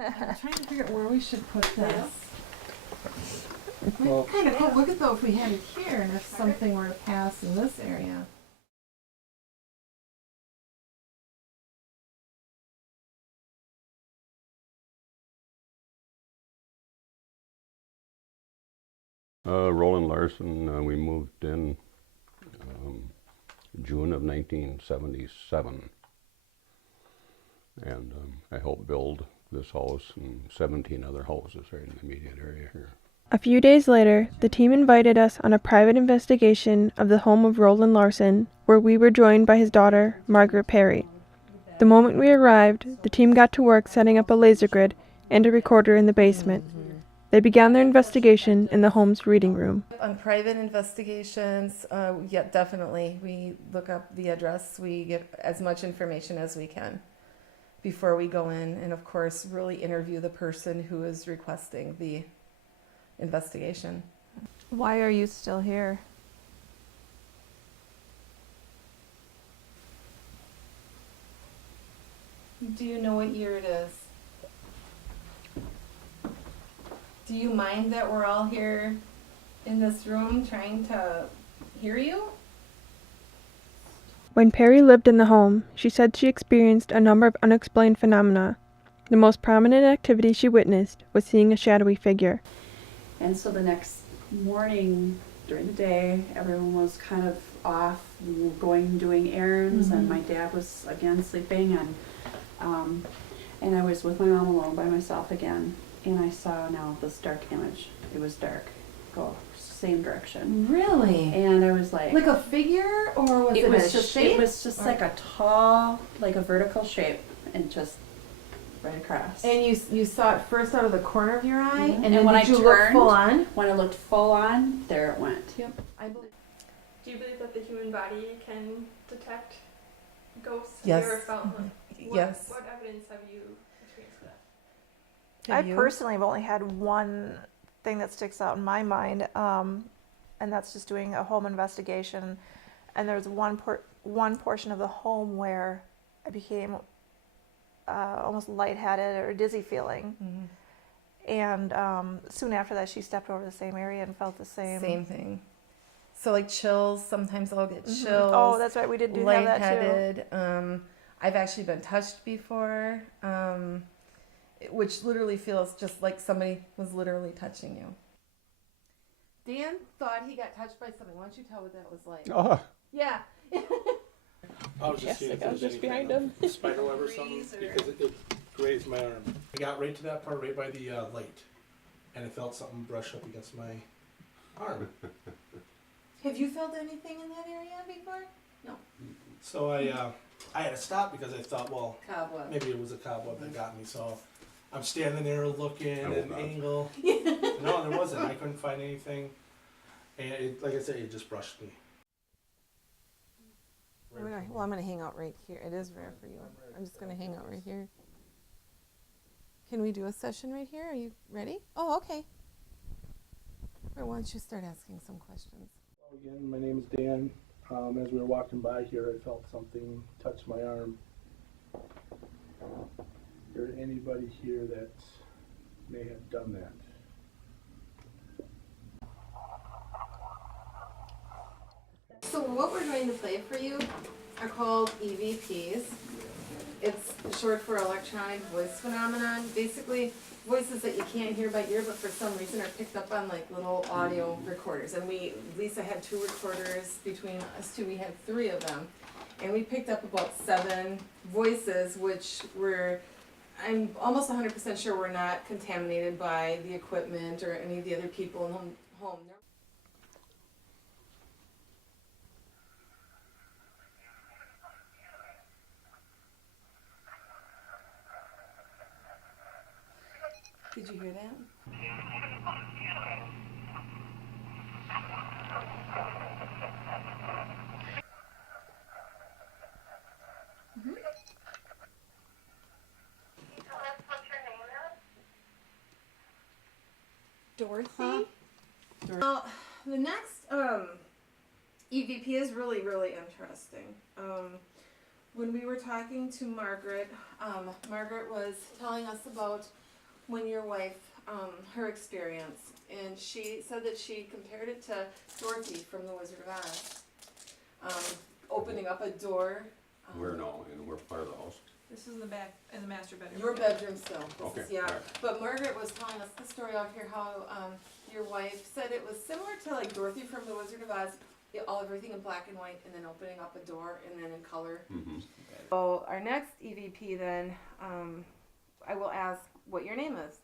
I'm trying to figure out where we should put this. Well, Kind of cool. Look at though if we had it here and if something were to pass in this area. Roland Larson, we moved in June of 1977. And I helped build this house and 17 other houses right in the immediate area here. A few days later, the team invited us on a private investigation of the home of Roland Larson, where we were joined by his daughter, Margaret Perry. The moment we arrived, the team got to work setting up a laser grid and a recorder in the basement. They began their investigation in the home's reading room. On private investigations, yeah, definitely. We look up the address. We get as much information as we can before we go in, and of course, really interview the person who is requesting the investigation. Why are you still here? Do you know what year it is? Do you mind that we're all here in this room trying to hear you? When Perry lived in the home, she said she experienced a number of unexplained phenomena. The most prominent activity she witnessed was seeing a shadowy figure. And so the next morning, during the day, everyone was kind of off, going doing errands, and my dad was again sleeping, and I was with my mom alone by myself again, and I saw now this dark image. It was dark, go same direction. Really? And I was like a figure, or was it was a just shape? it was just like a tall, like a vertical shape, and just right across. And you saw it first out of the corner of your eye, and And then when did I you look turned, full on? When I looked full on, there it went. Yep, I believe. Do you believe that the human body can detect ghosts? Yes. Have you ever felt one? Yes. What evidence have you experienced for that? Have I you? personally have only had one thing that sticks out in my mind, and that's just doing a home investigation. And there's one portion of the home where I became almost lightheaded or dizzy feeling. And soon after that, she stepped over the same area and felt the same. Same thing. So like chills, sometimes I'll get chills. Oh, that's right, we did have that too. Lightheaded. I've actually been touched before, which literally feels just like somebody was literally touching you. Dan thought he got touched by something. Why don't you tell what that was like? Oh, Yeah. I was just seeing if there was any kind of spider web or something, because it grazed my arm. I got right to that part, right by the light, and I felt something brush up against my arm. Have you felt anything in that area before? No. So I had to stop because I thought, well, Cobweb. maybe it was a cobweb that got me. So I'm standing there looking at an not. angle. No, there wasn't. I couldn't find anything. And it, like I said, it just brushed me. I'm going to hang out right here. It is rare for you. I'm just going to hang out right here. Can we do a session right here? Are you ready? Oh, okay. Or why don't you start asking some questions? Again, my name is Dan. As we were walking by here, I felt something touch my arm. Is there anybody here that may have done that? So what we're going to play for you are called EVPs. It's short for electronic voice phenomenon. Basically, voices that you can't hear by ear, but for some reason are picked up on like little audio recorders. And Lisa had 2 recorders. Between us two, we had 3 of them. And we picked up about 7 voices, which were, I'm almost 100% sure were not contaminated by the equipment or any of the other people in the home. Did you hear that? Dorothy? The next EVP is really, really interesting. When we were talking to Margaret, Margaret was telling us about when your wife, her experience, and she said that she compared it to Dorothy from The Wizard of Oz. Opening up a door. Where now, in where part of the house? This is in the back, in the master bedroom. Your bedroom still. This Okay, is, yeah. alright. But Margaret was telling us the story out here how your wife said it was similar to like Dorothy from The Wizard of Oz, everything in black and white, and then opening up a door, and then in color. Mm-hmm. So our next EVP then, I will ask what your name is,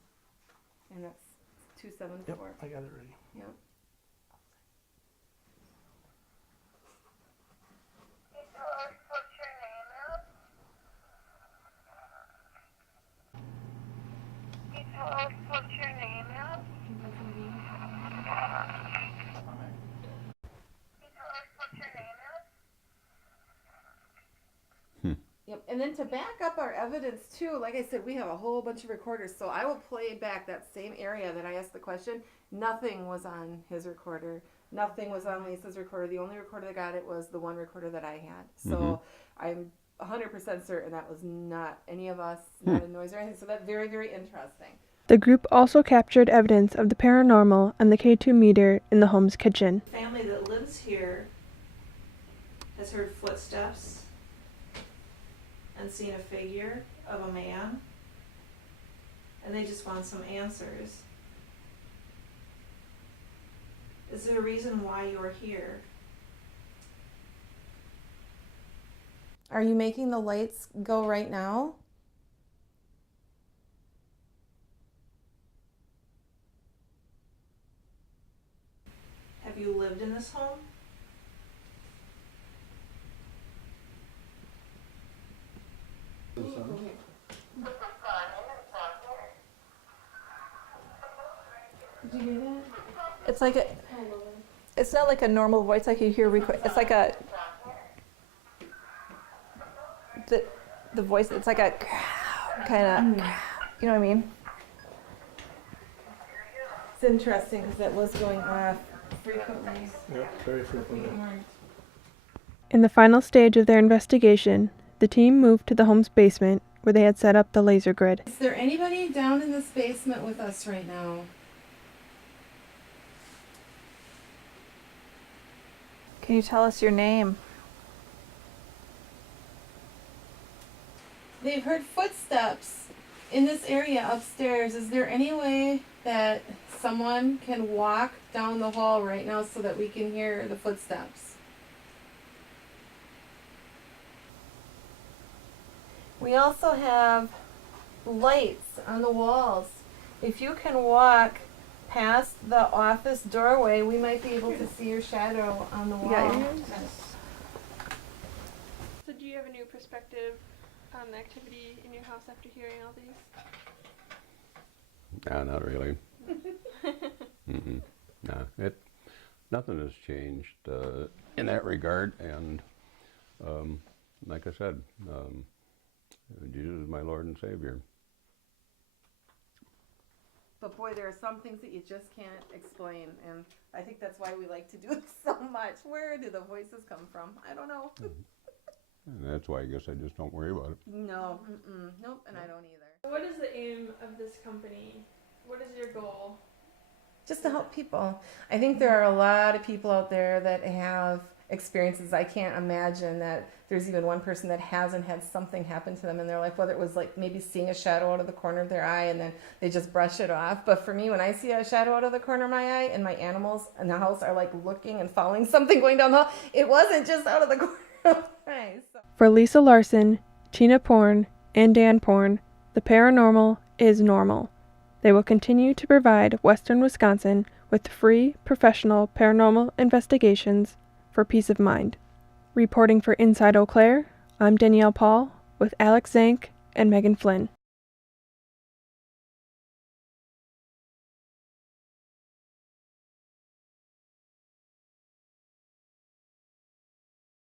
and that's 274. Yep, I got it ready. Yep. What's your name now? Yep, and then to back up our evidence too, like I said, we have a whole bunch of recorders, so I will play back that same area that I asked the question. Nothing was on his recorder. Nothing was on Lisa's recorder. The only recorder that got it was the one recorder that I had. So I'm 100% certain that was not any of us, not a noise or anything. So that's very, very interesting. The group also captured evidence of the paranormal and the K2 meter in the home's kitchen. The family that lives here has heard footsteps and seen a figure of a man, and they just want some answers. Is there a reason why you're here? Are you making the lights go right now? Have you lived in this home? Did you hear that? It's like a, it's not like a normal voice like you hear it's like a, the voice, it's like a kind of, you know what I mean? It's interesting because it was going off frequently. Yep, very frequently. In the final stage of their investigation, the team moved to the home's basement where they had set up the laser grid. Is there anybody down in this basement with us right now? Can you tell us your name? They've heard footsteps in this area upstairs. Is there any way that someone can walk down the hall right now so that we can hear the footsteps? We also have lights on the walls. If you can walk past the office doorway, we might be able to see your shadow on the wall. So do you have a new perspective on the activity in your house after hearing all these? Nah, not really. Nah, nothing has changed in that regard, and like I said, Jesus is my Lord and Savior. But boy, there are some things that you just can't explain, and I think that's why we like to do this so much. Where do the voices come from? I don't know. And that's why I guess I just don't worry about it. No, nope, and I don't either. What is the aim of this company? What is your goal? Just to help people. I think there are a lot of people out there that have experiences. I can't imagine that there's even one person that hasn't had something happen to them in their life, whether it was like maybe seeing a shadow out of the corner of their eye and then they just brush it off. But for me, when I see a shadow out of the corner of my eye and my animals in the house are like looking and following something going down the hall, it wasn't just out of the corner of my eye. So. For Lisa Larson, Tina Porn, and Dan Porn, the paranormal is normal. They will continue to provide Western Wisconsin with free, professional paranormal investigations for peace of mind. Reporting for Inside Eau Claire, I'm Danielle Paul with Alex Zank and Megan Flynn.